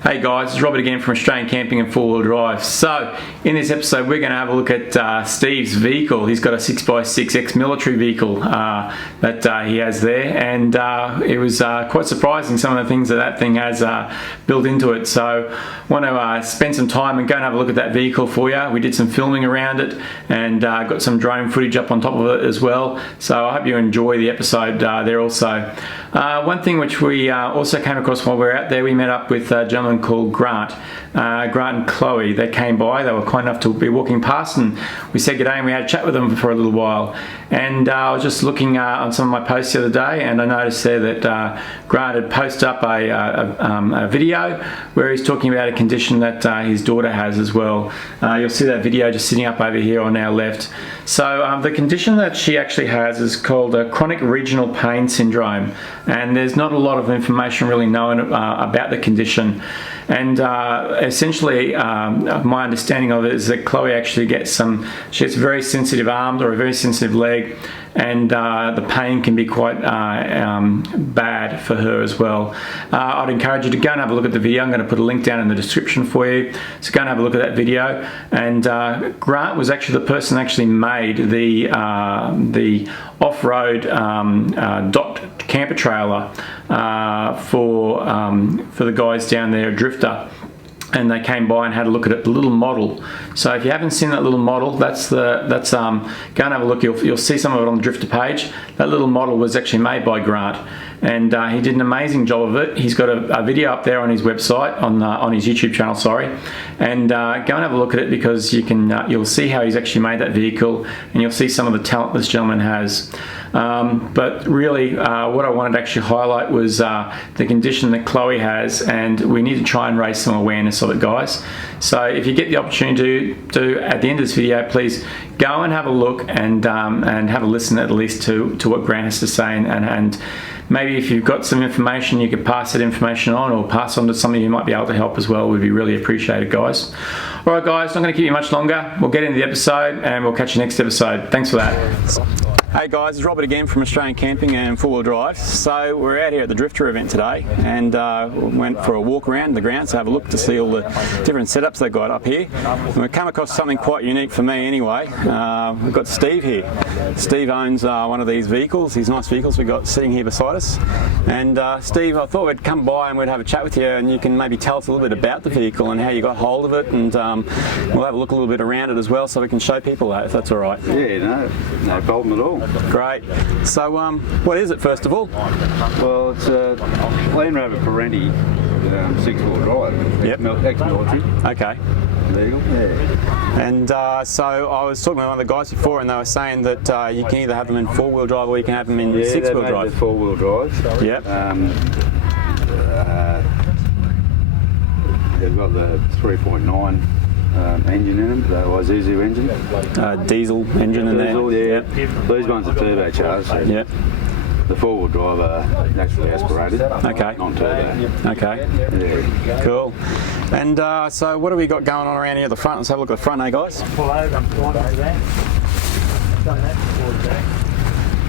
Hey guys, it's Robert again from Australian Camping and 4-Wheel Drive. So, in this episode we're going to have a look at Steve's vehicle. He's got a 6x6 ex-military vehicle that he has there, and it was quite surprising some of the things that thing has built into it. So, I want to spend some time and go and have a look at that vehicle for you. We did some filming around it and got some drone footage up on top of it as well. So, I hope you enjoy the episode there also. One thing which we also came across while we were out there, we met up with a gentleman called Grant and Chloe. They came by, they were kind enough to be walking past, and we said g'day and we had a chat with them for a little while. And I was just looking on some of my posts the other day, and I noticed there that Grant had posted up a video where he's talking about a condition that his daughter has as well. You'll see that video just sitting up over here on our left. So the condition that she actually has is called chronic regional pain syndrome, and there's not a lot of information really known about the condition. And essentially my understanding of it is that Chloe actually gets she gets a very sensitive arm or a very sensitive leg, and the pain can be quite bad for her as well. I'd encourage you to go and have a look at the video. I'm going to put a link down in the description for you, so go and have a look at that video. And Grant was actually the person that actually made the off-road docked camper trailer for the guys down there at Drifta. And they came by and had a look at it, the little model. So if you haven't seen that little model, go and have a look. You'll see some of it on the Drifta page. That little model was actually made by Grant, and he did an amazing job of it. He's got a video up there on his website, on his YouTube channel, sorry. And go and have a look at it, because you'll see how he's actually made that vehicle, and you'll see some of the talent this gentleman has. But really, what I wanted to actually highlight was the condition that Chloe has, and we need to try and raise some awareness of it, guys. So if you get the opportunity to at the end of this video, please go and have a look and have a listen at least to what Grant has to say, and maybe if you've got some information you could pass that information on, or pass on to somebody who might be able to help as well. Would be really appreciated, guys. Alright guys, not going to keep you much longer. We'll get into the episode and we'll catch you next episode. Thanks for that. Hey guys, it's Robert again from Australian Camping and 4-Wheel Drive. So we're out here at the Drifta event today, and went for a walk around the grounds to have a look to see all the different setups they've got up here. And we've come across something quite unique for me anyway. We've got Steve here. Steve owns one of these vehicles, these nice vehicles we've got sitting here beside us. And Steve, I thought we'd come by and we'd have a chat with you, and you can maybe tell us a little bit about the vehicle and how you got hold of it, and we'll have a look a little bit around it as well, so we can show people that, if that's all right. Yeah, no problem at all. Great. So, what is it, first of all? Well, it's a Land Rover Perentie 6-wheel drive. Yep. Ex-military. Okay. Legal. Yeah. And so I was talking with one of the guys before, and they were saying that you can either have them in 4-wheel drive or you can have them in 6-wheel drive. Yeah, 4-wheel drive. Yep. They've got the 3.9 engine in them, the Isuzu engine. Diesel engine in there. Diesel, yeah. Yep. These ones are turbocharged. So yep. The 4-wheel drive are naturally aspirated. Okay. Non-turbo. Okay. Yeah. Cool. And so what have we got going on around here at the front? Let's have a look at the front, eh guys?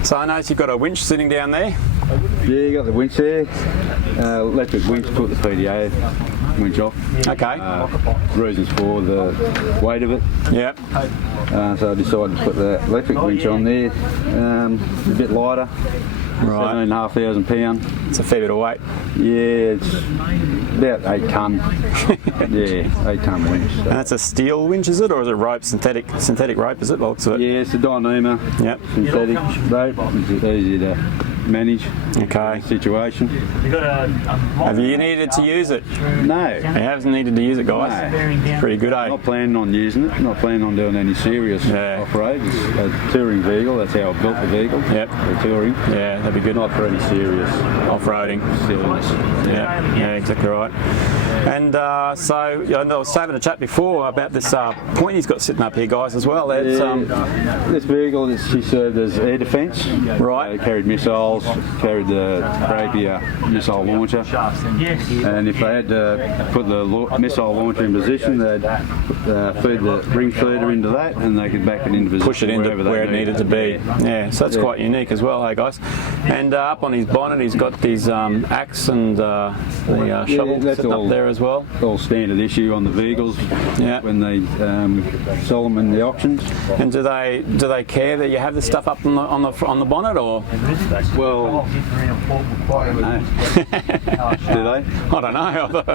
So I notice you've got a winch sitting down there. Yeah, you got the winch there. Electric winch, put the PDA winch off. Okay. Reasons for the weight of it. Yep. So I decided to put the electric winch on there. A bit lighter. Right. 7,500 pounds. It's a fair bit of weight. Yeah, it's about 8 tonne. Yeah, 8 tonne winch. So. And that's a steel winch, is it, or is it rope, synthetic rope? Is it? Yeah, it's a Dyneema. Yep. Synthetic rope. It's easy to manage Okay. the situation. Have you needed to use it? No, He hasn't needed to use it, guys. No. Pretty good, eh? not planning on using it. Not planning on doing any serious Yeah. off-road. It's a touring vehicle. That's how I built the vehicle. Yep. For touring. Yeah, that'd be good. Not for any serious Off-roading. silliness. Yeah, exactly right. And so, I was having a chat before about this point he's got sitting up here, guys, as well. It's, This vehicle, she served as air defence. Right. Carried missiles, carried the Rapier missile launcher. And if they had to put the missile launcher in position, they'd feed the ring feeder into that, and they could back it into position. push it into where it needed to be. Yeah, so that's quite unique as well, hey guys. And up on his bonnet, he's got these axe and the shovel that's sitting all up there as well. All standard issue on the vehicles Yeah. when they sell them in the auctions. And do they care that you have this stuff up on the bonnet, or? Well, no. Do they? I don't know. I thought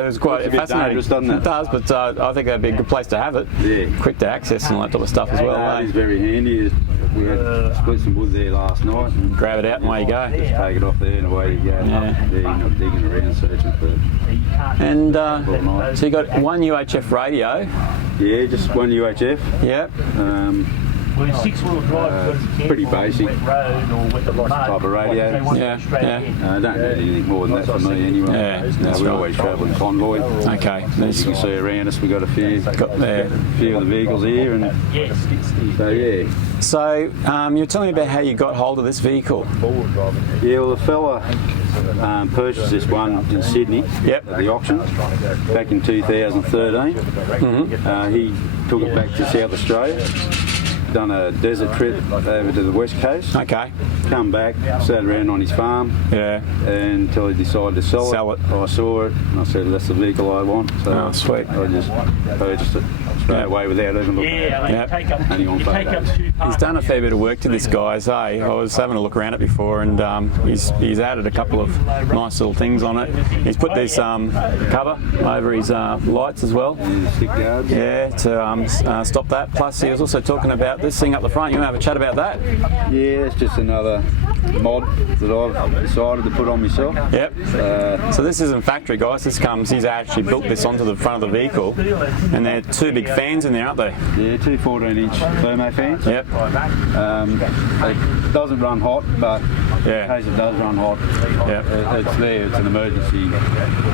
it was quite Looks a bit fascinating. dangerous, doesn't it? It does, but I think that'd be a good place to have it. Yeah. Quick to access and all that type of stuff as well. That eh? is very handy. We had split some wood there last night and Grab it out and away you go. just take it off there and away you go. Yeah. You're not digging around searching for And so you got one UHF radio. Yeah, just one UHF. Yep. Pretty basic type of radio. Yeah. I don't need anything more than that for me anyway. Yeah, that's we right. always travel in convoy. Okay. As you can see around us, we've got a few Got there. few of the vehicles here, and so yeah. So you're telling me about how you got hold of this vehicle. Yeah, well, the fella purchased this one in Sydney Yep. at the auction back in 2013. He took it back to South Australia, done a desert trip over to the west coast, Okay. come back, sat around on his farm Yeah. until he decided to sell Sell it. I saw it and I said, that's the vehicle I want. So Oh, sweet. I just purchased it straight away without even looking at it. Yep. Only on photos. He's done a fair bit of work to this, guys. I was having a look around it before, and he's added a couple of nice little things on it. He's put this cover over his lights as well. Stick guards. Yeah, to stop that. Plus, he was also talking about this thing up the front. You want to have a chat about that? Yeah, it's just another mod that I've decided to put on myself. Yep. So this isn't factory, guys. He's actually built this onto the front of the vehicle, and there are two big fans in there, aren't they? Yeah, two 14-inch thermo fans. Yep. It doesn't run hot, but Yeah. in case it does run hot, Yep. it's there. It's an emergency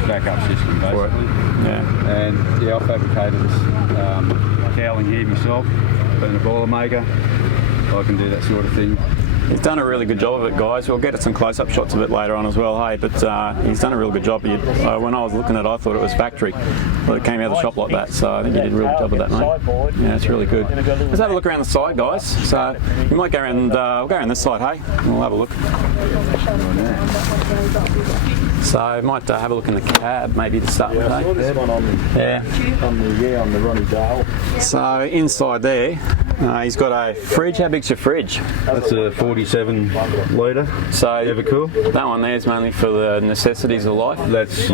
backup system, basically. Yeah. And yeah, I fabricated this cowling here myself, being a boiler maker. I can do that sort of thing. He's done a really good job of it, guys. We'll get some close-up shots of it later on as well, hey. But he's done a real good job. When I was looking at it, I thought it was factory. But it came out of the shop like that, so I think he did a real good job of that, mate. Yeah, it's really good. Let's have a look around the side, guys. So you might go around. We'll go around this side, hey. And we'll have a look. So I might have a look in the cab, maybe to start with, hey. This one on the Ronnie Dale. So inside there, he's got a fridge. How big's your fridge? That's a 47 litre So Evercool. that one there is mainly for the necessities of life. That's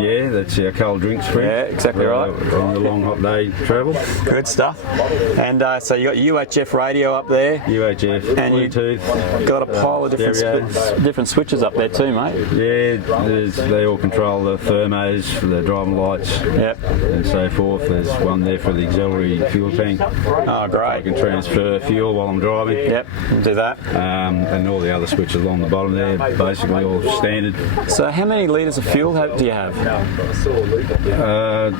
our cold drinks fridge. Yeah, exactly right. On the long hot day travel. Good stuff. And so you got your UHF radio up there. UHF, And you Bluetooth. got a pile of stereo. different switches up there too, mate. Yeah, they all control the thermos for the driving lights Yep. and so forth. There's one there for the auxiliary fuel tank. Oh, I great. can transfer fuel while I'm driving. Yep, do that. And all the other switches along the bottom there, basically all standard. So how many litres of fuel do you have?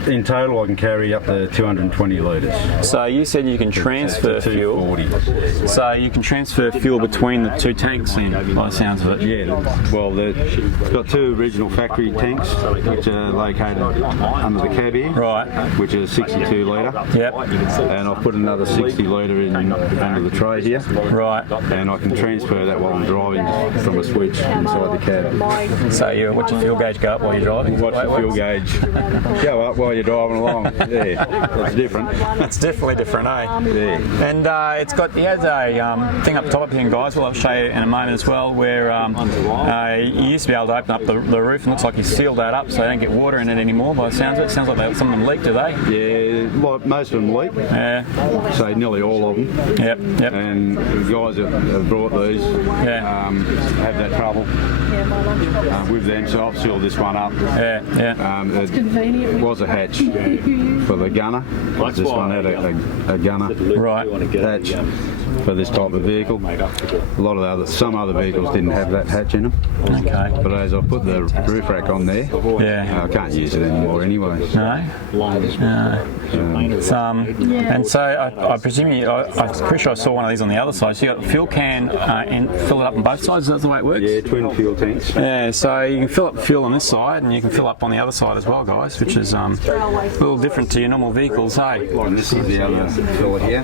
In total, I can carry up to 220 litres. So you said you can transfer to fuel. 240. So you can transfer fuel between the two tanks then, by the sounds of it. Yeah, well, it's got two original factory tanks, which are located under the cab here, Right. which is 62 litre. Yep. And I've put another 60 litre in under the tray here. Right. And I can transfer that while I'm driving from a switch inside the cab. So you watch your fuel gauge go up while you're driving? Watch the fuel gauge go up while you're driving along. Yeah, that's different. That's definitely different, eh? Yeah. And he has a thing up top up here, guys. We'll show you in a moment as well, where you used to be able to open up the roof, and it looks like you sealed that up so they don't get water in it anymore. By the sounds of it, sounds like some of them leak, do they? Yeah, most of them leak. Yeah. So nearly all of them. Yep. And the guys that have brought these have that trouble with them, so I've sealed this one up. It was a hatch for the gunner. This one had a gunner hatch for this type of vehicle. Some other vehicles didn't have that hatch in them. Okay. But as I put the roof rack on there, I can't use it anymore anyway. No. And so I presume I'm pretty sure I saw one of these on the other side. So you got fuel can and fill it up on both sides. Is that the way it works? Yeah, twin fuel tanks. Yeah, so you can fill up fuel on this side and you can fill up on the other side as well, guys, which is a little different to your normal vehicles, hey? And this is the other filler here.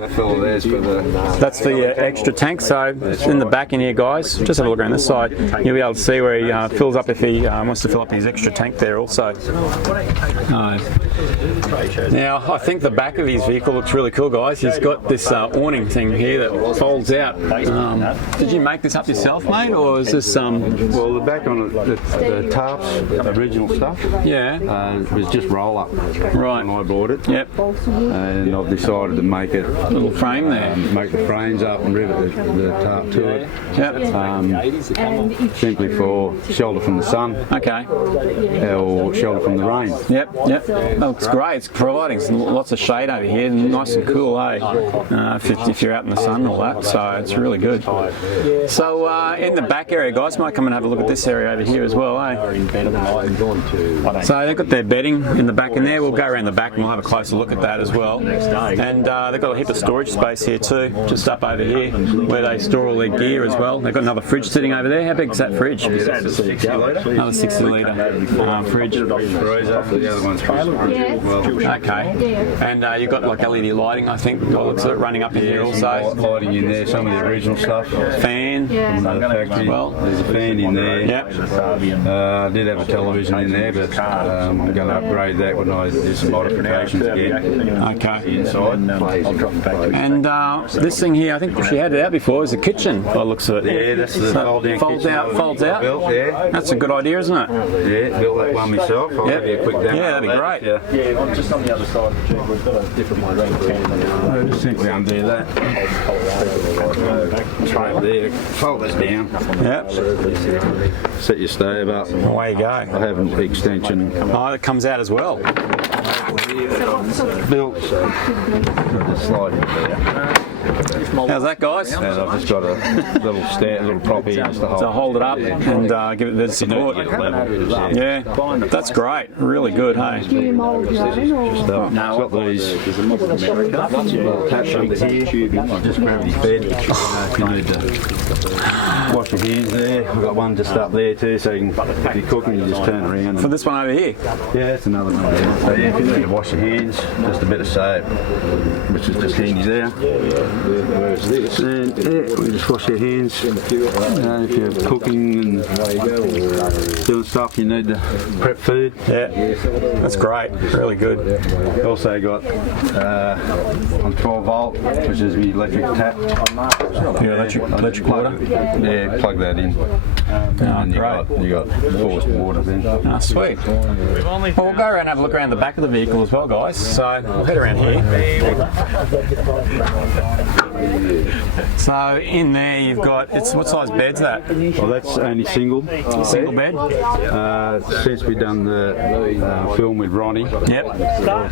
That filler there's for the... That's for your extra tank. So it's in the back in here, guys. Just have a look around this side. You'll be able to see where he fills up if he wants to fill up his extra tank there also. Now, I think the back of his vehicle looks really cool, guys. He's got this awning thing here that folds out. Did you make this up yourself, mate, or is this... Well, the back on it, the tarps, original stuff, was just roll-up. Right. When I bought it. Yep. And I've decided to make it... A little frame there. Make the frames up and rivet the tarp to it. Yep. Simply for shelter from the sun. Okay. Or shelter from the rain. Yep. That looks great. It's providing lots of shade over here. Nice and cool, eh? If you're out in the sun and all that. So it's really good. So in the back area, guys, might come and have a look at this area over here as well, eh? So they've got their bedding in the back in there. We'll go around the back and we'll have a closer look at that as well. And they've got a heap of storage space here too, just up over here, where they store all their gear as well. They've got another fridge sitting over there. How big's that fridge? Another 60 litre fridge. The other one's Okay. And you've got like LED lighting, I think, by the looks of it, running up in here also. Lighting in there, some of the original stuff. Fan. From the factory. Well, there's a fan in there. Yep. I did have a television in there, but I'm going to upgrade that when I do some modifications again. Okay. Inside. And this thing here, I think she had it out before, is a kitchen by the looks of it. Yeah, that's the folds out. Folds out. Built, yeah. That's a good idea, isn't it? Yeah, built that one myself. I'll give you a quick demo. Yeah, that'd be great. Yeah, just on the other side of the tube, we've got a different one. Just simply undo that. Tray there, fold this down. Yep. Set your stove up. Away you go. I have an extension Oh, it comes out as well. built, so just slide it there. How's that, guys? And I've just got a little little prop here just to hold it up and give it a bit of support. Yeah, that's great. Really good, hey? It's got these attached under here, just gravity fed. If you need to wash your hands there, I've got one just up there too, so you can, if you're cooking, you just turn around. For this one over here? Yeah, that's another one there. So yeah, if you need to wash your hands, just a bit of soap, which is just handy there. Where's this? And yeah, we just wash your hands. If you're cooking and doing stuff, you need to prep food. Yeah, that's great. Really good. Also got on 12 volt, which is the electric tap. Your electric water? Yeah, plug that in. And you got forced water then. Ah, sweet. Well, we'll go around and have a look around the back of the vehicle as well, guys. So we'll head around here. So in there you've got, what size bed's that? Well, that's only single. Single bed? Since we've done the film with Ronnie, Yep.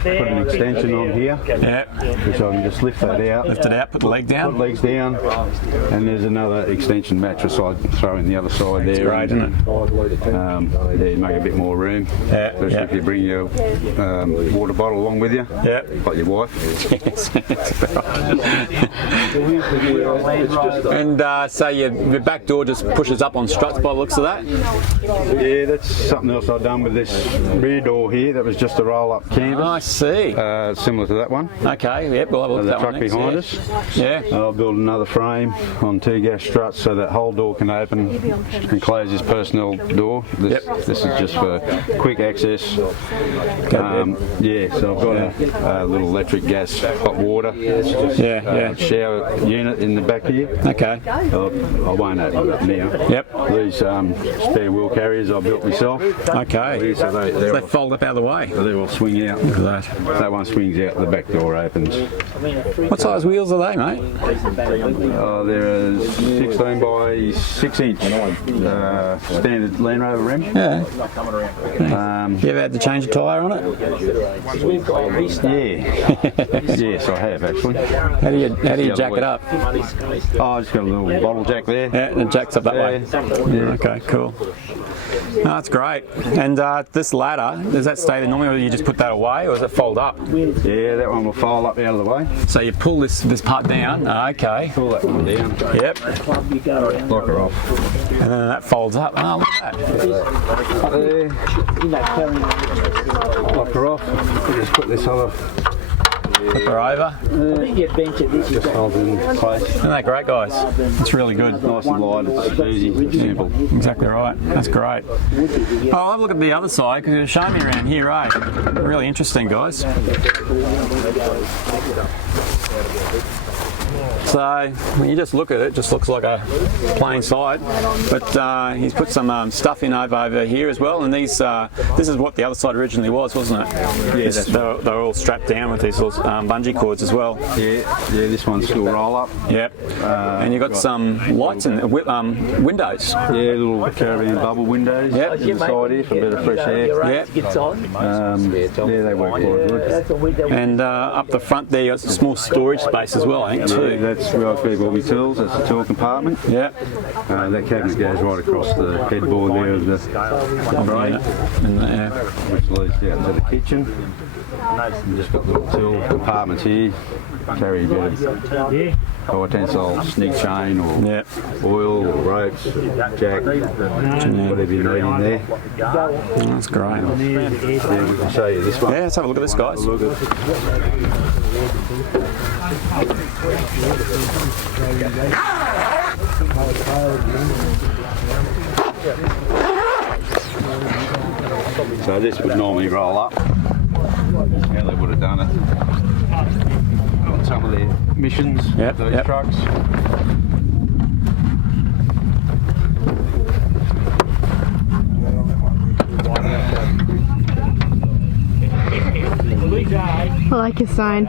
put an extension on here, Yep. which I can just lift that out. Lift it out, put the leg Put down. legs down, and there's another extension mattress I'd throw in the other side there. Great, isn't it? Yeah, make a bit more room. Yeah, Especially yeah. if you bring your water bottle along with you, Yep. like your wife. Yes. And so your back door just pushes up on struts by the looks of that? Yeah, that's something else I've done with this rear door here. That was just a roll-up canvas. I see. Similar to that one. Okay, yep, we'll have a look The at that truck one next. behind Yeah. us. Yeah. I'll build another frame on 2 gas struts so that whole door can open and close his personal door. This is just for quick access. Yeah, so I've got a little electric gas hot water. Yeah. Shower our unit in the back here. Okay. I won't open it up now. Yep. These spare wheel carriers I built myself. Okay. So So they fold up out of the way. they will swing out. Look at that. That one swings out, the back door opens. What size wheels are they, mate? They're a 16 by 6 inch standard Land Rover rim. Yeah. Um, You ever had to change a tyre on it? yeah. Yes, I have actually. How do you jack it up? Oh, I just got a little bottle jack there. Yeah, and it jacks up that way. Yeah. Okay, cool. No, that's great. And this ladder, does that stay there normally, or you just put that away, or does it fold up? Yeah, that one will fold up out of the way. So you pull this part down. Okay. Pull that one down. Yep. Lock her off. And then that folds up. Oh, look at that. There. Lock her off. Just put this other Flip her over. just hold it in place. Isn't that great, guys? It's really good. Nice and light. It's easy, simple. Exactly right. That's great. Oh, I'll have a look at the other side because you're showing me around here, eh? Really interesting, guys. So when you just look at it, it just looks like a plain side, but he's put some stuff in over here as well. And these, this is what the other side originally was, wasn't it? Yeah, that's right. They're all strapped down with these little bungee cords as well. Yeah, this one's still roll up. Yep. And you've got some lights in the windows. Yeah, little caravan bubble windows. Yep. In the side here for a bit of fresh air. Yep. Yeah, they work quite good. And up the front there, you got some small storage space as well, I think, too. Yeah, that's where I keep all my tools. That's the tool compartment. Yep. That cabinet goes right across the headboard there of the brake, And there. which leads down to the kitchen. And just got little tool compartments here. Carry a bit of high tensile snig chain or Yep. oil or ropes, jack, whatever you need in there. That's great. Yeah, we can show you this one. Yeah, let's have a look at this, guys. Look at So this would normally roll up. How they would have done it on some of their missions, Yep, those yep. trucks. I like his sign.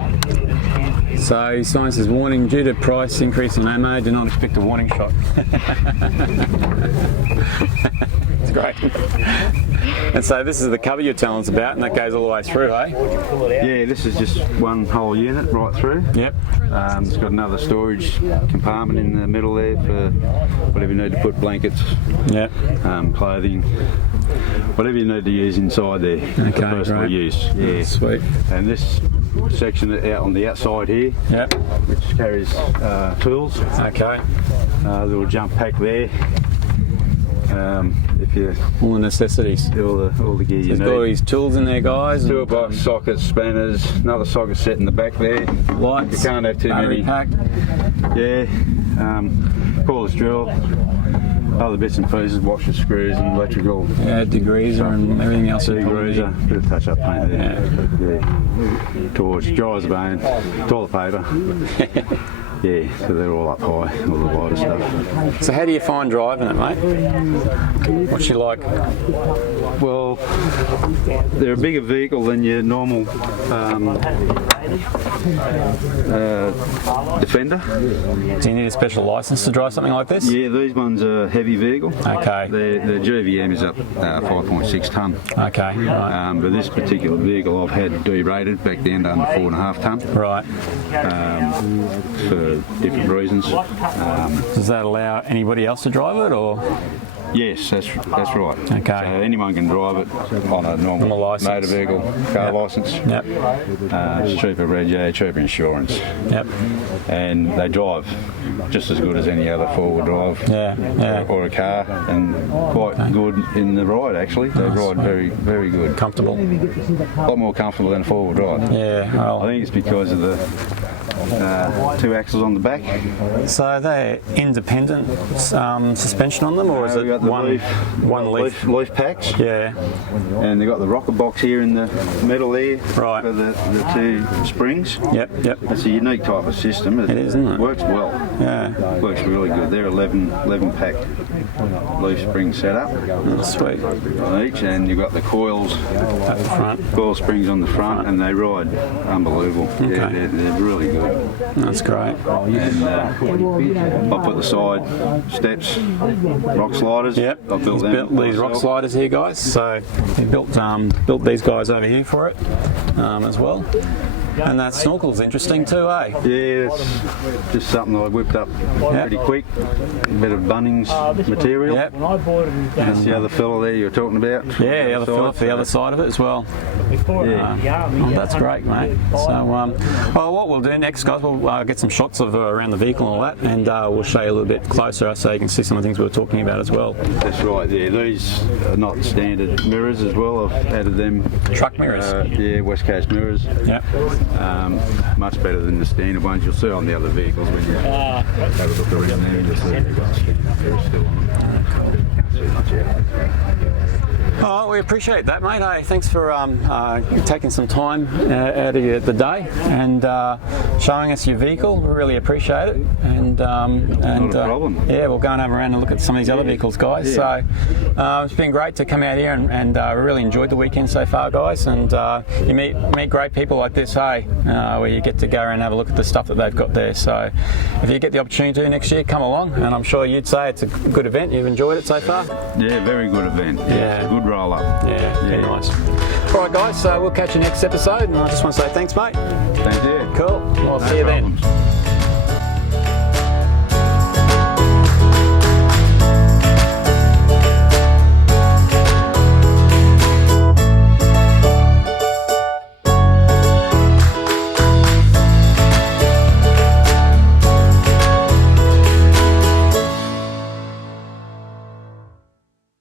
So sign says warning, due to price increase in ammo, do not expect a warning shot. It's great. And so this is the cover you're telling us about, and that goes all the way through, eh? Yeah, this is just one whole unit right through. Yep. It's got another storage compartment in the middle there for whatever you need to put blankets, Yep. clothing, whatever you need to use inside there for personal great. use. Yeah. Sweet. And this section out on the outside here, Yep. which carries tools, Okay. little jump pack there. If you All the necessities. all the gear you He's need. got all his tools in there, guys. and, Toolbox, sockets, spanners, another socket set in the back there. lights. You can't have too battery many. pack. Yeah, cordless drill, other bits and pieces, washers, screws, and electrical. Yeah, degreaser and everything else. you probably Degreaser, need. bit of touch-up paint there. Yeah. Torch, dryer's bone, toilet paper. Yeah, so they're all up high, all the wider stuff. So how do you find driving it, mate? What's she like? Well, they're a bigger vehicle than your normal Defender. Do you need a special license to drive something like this? Yeah, these ones are a heavy vehicle. Okay. The GVM is up 5.6 tonne. Okay, right. But this particular vehicle I've had derated back down to under 4.5 tonne. Right. For different reasons. Does that allow anybody else to drive it, or? Yes, that's right. Okay. So anyone can drive it on a normal licence. motor vehicle, car Yep. licence. Yep. It's cheaper reg, cheaper insurance. Yep. And they drive just as good as any other four-wheel drive Yeah. or a car, and quite good in the ride actually. They ride very, very good. Comfortable. A lot more comfortable than a four-wheel drive. Yeah. I Well, think it's because of the 2 axles on the back. So they're independent suspension on them, or is We it got the one leaf? leaf packs. Yeah. And they've got the rocker box here in the middle there Right. for the 2 springs. Yep. It's a unique type of system. It is, isn't it? Works well. Yeah. Works really good. They're 11 pack leaf spring setup Sweet. on each, and you've got the coils, At the front. coil springs on the front, and they ride unbelievable. Yeah, Okay. they're really good. That's great. And I put the side steps, rock sliders. Yep. I built He's them built these rock myself. sliders here, guys. So he built these guys over here for it as well. And that snorkel's interesting too, eh? Yeah, it's just something I whipped up pretty quick. A bit of Bunnings material. Yep. That's the other fella there you're talking about. Yeah, the other fella for the other side of it as well. Oh, that's great, mate. So, well, what we'll do next, guys, we'll get some shots of around the vehicle and all that, and we'll show you a little bit closer so you can see some of the things we were talking about as well. That's right, yeah. These are not standard mirrors as well. I've added them. Truck mirrors. Yeah, West Coast mirrors. Yep. Much better than the standard ones you'll see on the other vehicles when you have a look around there. You'll see they've got standard mirrors still on them. Can't see much out. Oh, we appreciate that, mate. Hey, thanks for taking some time out of the day and showing us your vehicle. We really appreciate it. And Not a problem. Yeah, we'll go and have around and look at some of these other vehicles, guys. Yeah. So it's been great to come out here and we really enjoyed the weekend so far, guys. And you meet great people like this, hey, where you get to go around and have a look at the stuff that they've got there. So if you get the opportunity to next year, come along. And I'm sure you'd say it's a good event. You've enjoyed it so far? Yeah, very good event. Yeah. Good roll up. Yeah, very nice. All right, guys, so we'll catch you next episode, and I just want to say thanks, mate. Thank you. Cool.